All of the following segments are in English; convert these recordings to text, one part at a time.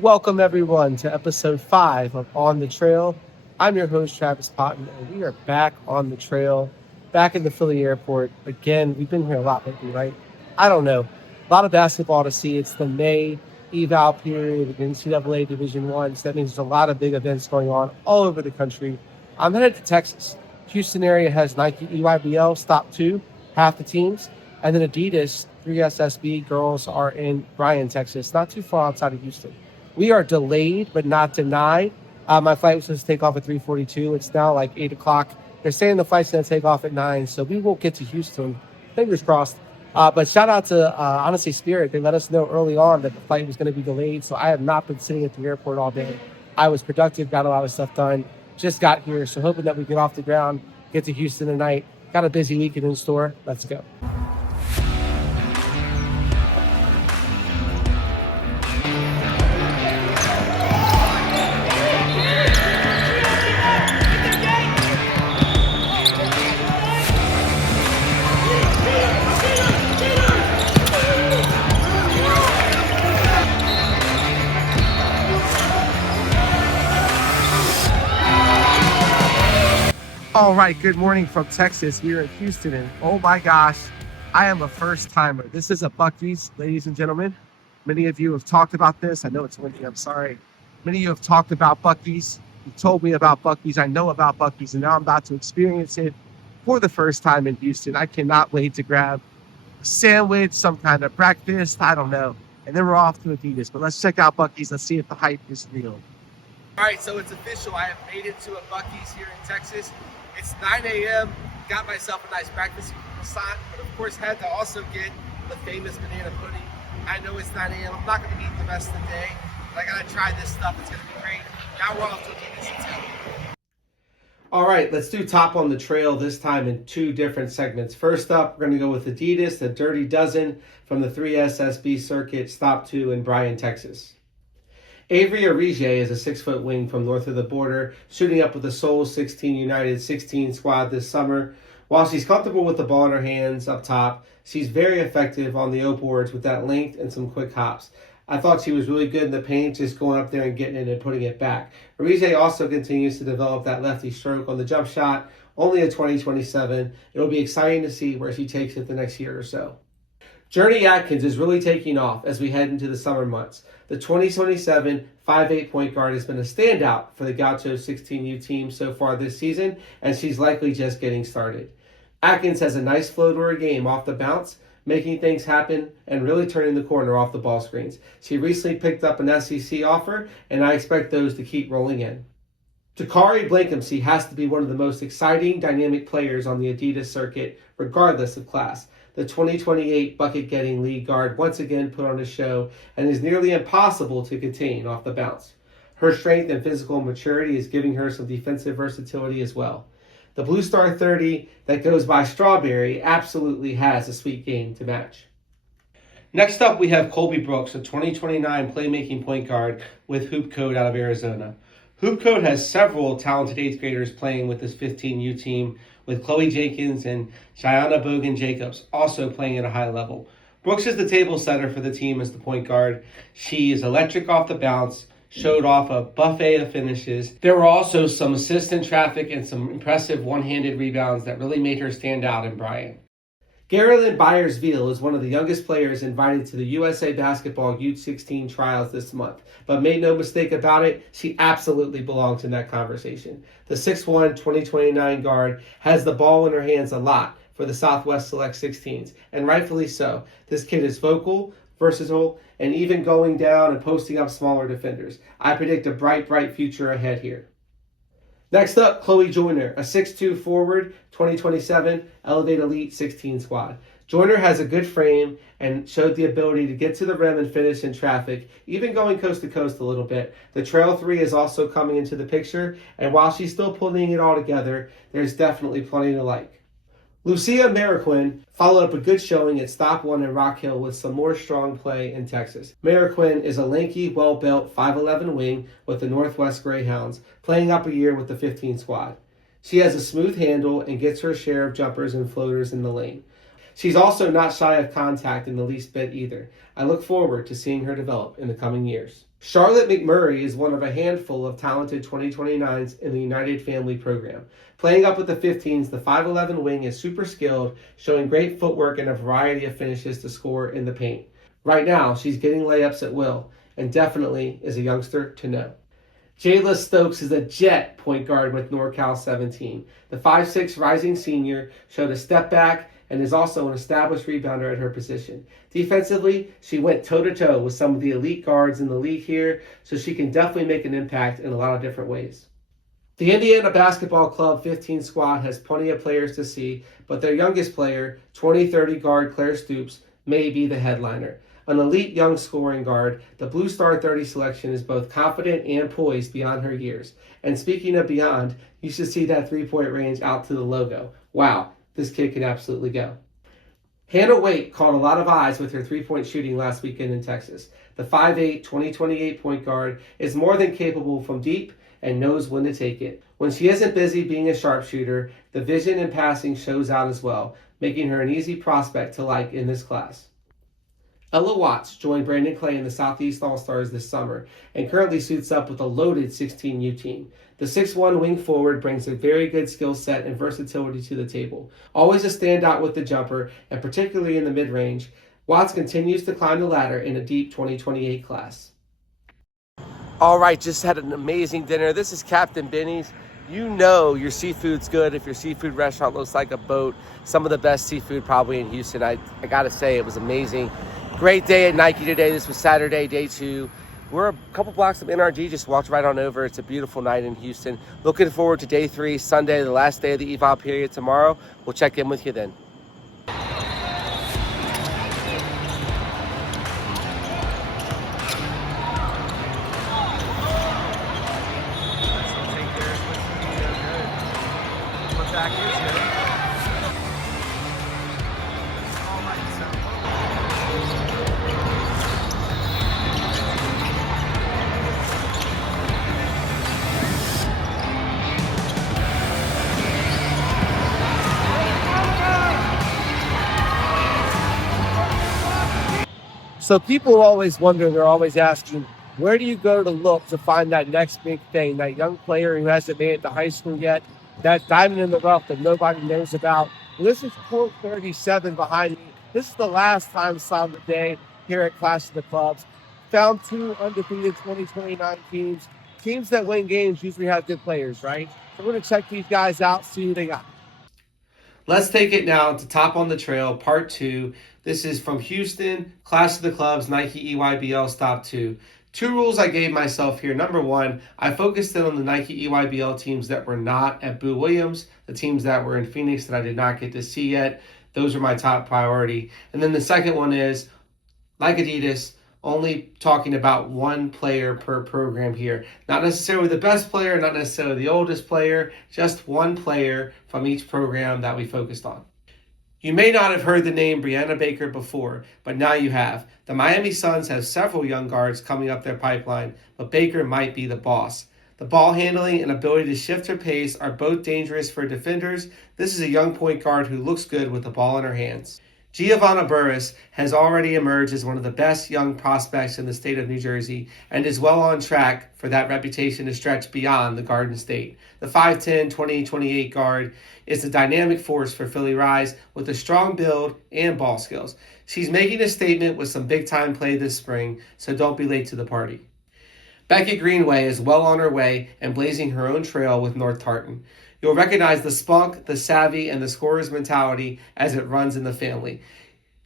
Welcome, everyone, to episode 5 of On the Trail. I'm your host, Travis Potton, and we are back on the trail, back in the Philly airport. Again, we've been here a lot lately, right? I don't know. A lot of basketball to see. It's the May eval period in NCAA Division One, so that means there's a lot of big events going on all over the country. I'm headed to Texas. Houston area has Nike EYBL, Stop 2, half the teams, and then Adidas 3SSB girls are in Bryan, Texas, not too far outside of Houston. We are delayed but not denied. My flight was supposed to take off at 3:42. It's now like 8 o'clock. They're saying the flight's going to take off at 9, so we won't get to Houston. Fingers crossed. But shout out to honestly Spirit. They let us know early on that the flight was going to be delayed, so I have not been sitting at the airport all day. I was productive, got a lot of stuff done. Just got here, so hoping that we get off the ground, get to Houston tonight. Got a busy weekend in store. Let's go. All right, good morning from Texas here in Houston. And oh my gosh, I am a first timer. This is a Buc-ee's, ladies and gentlemen. Many of you have talked about this. I know it's windy, I'm sorry. Many of you have talked about Buc-ee's. You told me about Buc-ee's. I know about Buc-ee's, and now I'm about to experience it for the first time in Houston. I cannot wait to grab a sandwich, some kind of breakfast, I don't know. And then we're off to Adidas. But let's check out Buc-ee's. Let's see if the hype is real. All right, so it's official. I have made it to a Buc-ee's here in Texas. It's 9 a.m. Got myself a nice breakfast croissant, but of course had to also get the famous banana pudding. I know it's 9 a.m. I'm not going to eat the rest of the day, but I got to try this stuff. It's going to be great. Now we're off to Adidas. All right, let's do top on the trail this time in two different segments. First up, we're going to go with Adidas, the Dirty Dozen from the 3SSB circuit, Stop 2 in Bryan, Texas. Avery Arige is a 6-foot wing from north of the border, shooting up with the Seoul 16 United 16 squad this summer. While she's comfortable with the ball in her hands up top, she's very effective on the O-boards with that length and some quick hops. I thought she was really good in the paint, just going up there and getting it and putting it back. Arige also continues to develop that lefty stroke on the jump shot, only a 2027. It'll be exciting to see where she takes it the next year or so. Journey Atkins is really taking off as we head into the summer months. The 2027 5'8" point guard has been a standout for the Gaucho 16U team so far this season, and she's likely just getting started. Atkins has a nice flow to her game off the bounce, making things happen and really turning the corner off the ball screens. She recently picked up an SEC offer, and I expect those to keep rolling in. Takari Blankumsey has to be one of the most exciting, dynamic players on the Adidas circuit, regardless of class. The 2028 bucket-getting lead guard once again put on a show and is nearly impossible to contain off the bounce. Her strength and physical maturity is giving her some defensive versatility as well. The Blue Star 30 that goes by Strawberry absolutely has a sweet game to match. Next up, we have Colby Brooks, a 2029 playmaking point guard with Hoop Code out of Arizona. Hoop Code has several talented 8th graders playing with this 15U team, with Chloe Jenkins and Shiana Bogan Jacobs also playing at a high level. Brooks is the table setter for the team as the point guard. She is electric off the bounce, showed off a buffet of finishes. There were also some assist in traffic and some impressive one-handed rebounds that really made her stand out in Bryan. Geraldine Byers-Veal is one of the youngest players invited to the USA Basketball U16 trials this month. But make no mistake about it, she absolutely belongs in that conversation. The 6'1", 2029 guard has the ball in her hands a lot for the Southwest Select 16s, and rightfully so. This kid is vocal, versatile, and even going down and posting up smaller defenders. I predict a bright, bright future ahead here. Next up, Chloe Joyner, a 6'2" forward, 2027 Elevate Elite 16 squad. Joyner has a good frame and showed the ability to get to the rim and finish in traffic, even going coast to coast a little bit. The Trail 3 is also coming into the picture, and while she's still putting it all together, there's definitely plenty to like. Lucia Mariquin followed up a good showing at Stop 1 in Rock Hill with some more strong play in Texas. Mariquin is a lanky, well-built 5'11" wing with the Northwest Greyhounds, playing up a year with the 15 squad. She has a smooth handle and gets her share of jumpers and floaters in the lane. She's also not shy of contact in the least bit either. I look forward to seeing her develop in the coming years. Charlotte McMurray is one of a handful of talented 2029s in the United Family program. Playing up with the 15s, the 5'11 wing is super skilled, showing great footwork and a variety of finishes to score in the paint. Right now, she's getting layups at will, and definitely is a youngster to know. Jayla Stokes is a jet point guard with NorCal 17. The 5'6 rising senior showed a step back and is also an established rebounder at her position. Defensively, she went toe-to-toe with some of the elite guards in the league here, so she can definitely make an impact in a lot of different ways. The Indiana Basketball Club 15 squad has plenty of players to see, but their youngest player, 2030 guard Claire Stoops, may be the headliner. An elite young scoring guard, the Blue Star 30 selection is both confident and poised beyond her years. And speaking of beyond, you should see that three-point range out to the logo. Wow, this kid can absolutely go. Hannah Waite caught a lot of eyes with her three-point shooting last weekend in Texas. The 5'8", 2028 point guard is more than capable from deep and knows when to take it. When she isn't busy being a sharpshooter, the vision and passing shows out as well, making her an easy prospect to like in this class. Ella Watts joined Brandon Clay in the Southeast All-Stars this summer and currently suits up with a loaded 16U team. The 6'1 wing forward brings a very good skill set and versatility to the table. Always a standout with the jumper, and particularly in the mid-range, Watts continues to climb the ladder in a deep 2028 class. All right, just had an amazing dinner. This is Captain Benny's. You know your seafood's good if your seafood restaurant looks like a boat. Some of the best seafood probably in Houston. I got to say, it was amazing. Great day at Nike today. This was Saturday, day 2. We're a couple blocks from NRG, just walked right on over. It's a beautiful night in Houston. Looking forward to day 3, Sunday, the last day of the eval period tomorrow. We'll check in with you then. So people are always wondering, they're always asking, where do you go to look to find that next big thing, that young player who hasn't made it to high school yet, that diamond in the rough that nobody knows about? Well, this is Court 37 behind me. This is the last time I saw the day here at Clash of the Clubs. Found 2 undefeated 2029 teams. Teams that win games usually have good players, right? So we're going to check these guys out, see who they got. Let's take it now to Top on the Trail, Part 2. This is from Houston, Clash of the Clubs, Nike EYBL Stop 2. 2 rules I gave myself here. Number 1, I focused in on the Nike EYBL teams that were not at Boo Williams, the teams that were in Phoenix that I did not get to see yet. Those are my top priority. And then the second one is, like Adidas, only talking about one player per program here. Not necessarily the best player, not necessarily the oldest player, just one player from each program that we focused on. You may not have heard the name Brianna Baker before, but now you have. The Miami Suns have several young guards coming up their pipeline, but Baker might be the boss. The ball handling and ability to shift her pace are both dangerous for defenders. This is a young point guard who looks good with the ball in her hands. Giovanna Burris has already emerged as one of the best young prospects in the state of New Jersey and is well on track for that reputation to stretch beyond the Garden State. The 5'10", 2028 guard is a dynamic force for Philly Rise with a strong build and ball skills. She's making a statement with some big-time play this spring, so don't be late to the party. Becky Greenway is well on her way and blazing her own trail with North Tartan. You'll recognize the spunk, the savvy, and the scorer's mentality as it runs in the family.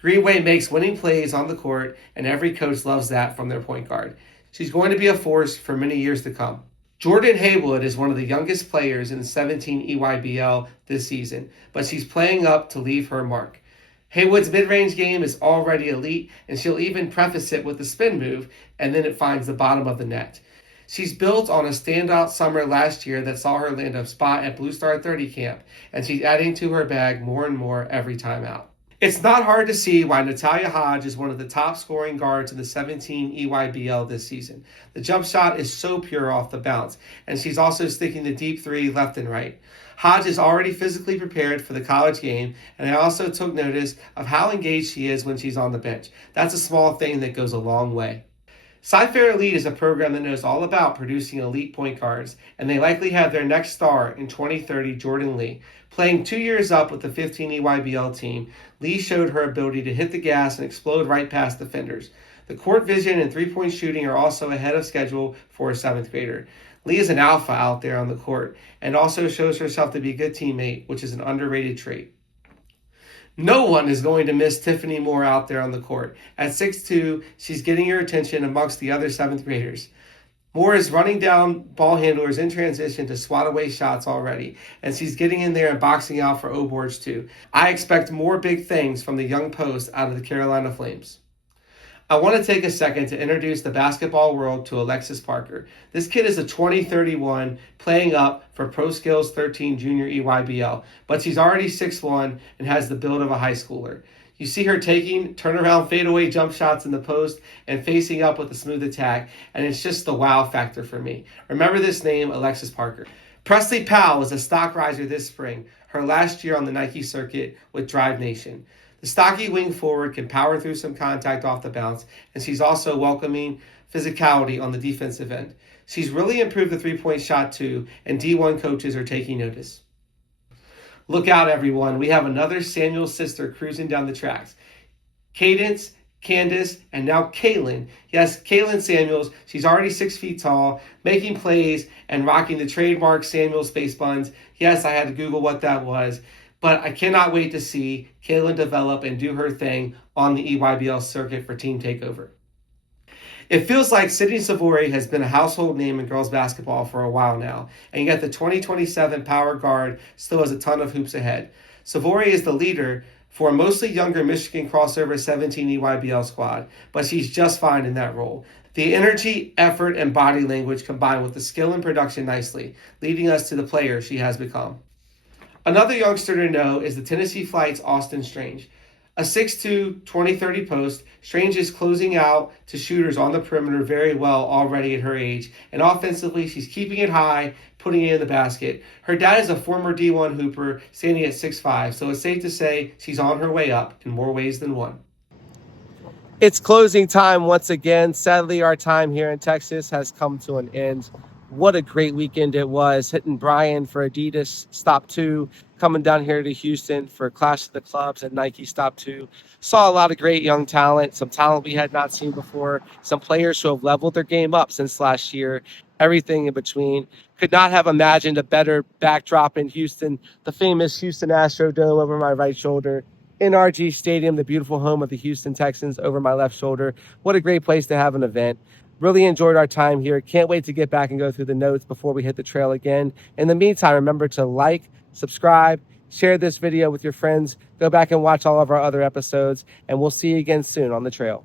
Greenway makes winning plays on the court, and every coach loves that from their point guard. She's going to be a force for many years to come. Jordan Haywood is one of the youngest players in 17 EYBL this season, but she's playing up to leave her mark. Haywood's mid-range game is already elite, and she'll even preface it with a spin move, and then it finds the bottom of the net. She's built on a standout summer last year that saw her land a spot at Blue Star 30 camp, and she's adding to her bag more and more every time out. It's not hard to see why Natalia Hodge is one of the top scoring guards in the 17 EYBL this season. The jump shot is so pure off the bounce, and she's also sticking the deep three left and right. Hodge is already physically prepared for the college game, and I also took notice of how engaged she is when she's on the bench. That's a small thing that goes a long way. Cy-Fair Elite is a program that knows all about producing elite point guards, and they likely have their next star in 2030, Jordan Lee. Playing 2 years up with the 15 EYBL team, Lee showed her ability to hit the gas and explode right past defenders. The court vision and three-point shooting are also ahead of schedule for a 7th grader. Lee is an alpha out there on the court and also shows herself to be a good teammate, which is an underrated trait. No one is going to miss Tiffany Moore out there on the court. At 6'2", she's getting your attention amongst the other 7th graders. Moore is running down ball handlers in transition to swat away shots already, and she's getting in there and boxing out for O-boards too. I expect more big things from the young post out of the Carolina Flames. I want to take a second to introduce the basketball world to Alexis Parker. This kid is a 2031 playing up for Pro Skills 13 Junior EYBL, but she's already 6'1" and has the build of a high schooler. You see her taking turnaround fadeaway jump shots in the post and facing up with a smooth attack, and it's just the wow factor for me. Remember this name, Alexis Parker. Presley Powell was a stock riser this spring, her last year on the Nike circuit with Drive Nation. The stocky wing forward can power through some contact off the bounce, and she's also welcoming physicality on the defensive end. She's really improved the three-point shot too, and D1 coaches are taking notice. Look out, everyone. We have another Samuel sister cruising down the tracks. Cadence, Candace, and now Kaylin. Yes, Kaylin Samuels. She's already 6 feet tall, making plays and rocking the trademark Samuel space buns. Yes, I had to Google what that was. But I cannot wait to see Kaylin develop and do her thing on the EYBL circuit for Team Takeover. It feels like Sydney Savory has been a household name in girls basketball for a while now, and yet the 2027 Power Guard still has a ton of hoops ahead. Savory is the leader for a mostly younger Michigan crossover 17 EYBL squad, but she's just fine in that role. The energy, effort, and body language combine with the skill and production nicely, leading us to the player she has become. Another youngster to know is the Tennessee Flight's Austin Strange. A 6'2", 20-30 post, Strange is closing out to shooters on the perimeter very well already at her age, and offensively she's keeping it high, putting it in the basket. Her dad is a former D1 hooper, standing at 6'5", so it's safe to say she's on her way up in more ways than one. It's closing time once again. Sadly, our time here in Texas has come to an end. What a great weekend it was, hitting Brian for Adidas Stop 2, coming down here to Houston for Clash of the Clubs and Nike Stop 2. Saw a lot of great young talent, some talent we had not seen before, some players who have leveled their game up since last year, everything in between. Could not have imagined a better backdrop in Houston, the famous Houston Astrodome over my right shoulder, NRG Stadium, the beautiful home of the Houston Texans over my left shoulder. What a great place to have an event. Really enjoyed our time here. Can't wait to get back and go through the notes before we hit the trail again. In the meantime, remember to like, subscribe, share this video with your friends. Go back and watch all of our other episodes, and we'll see you again soon on the trail.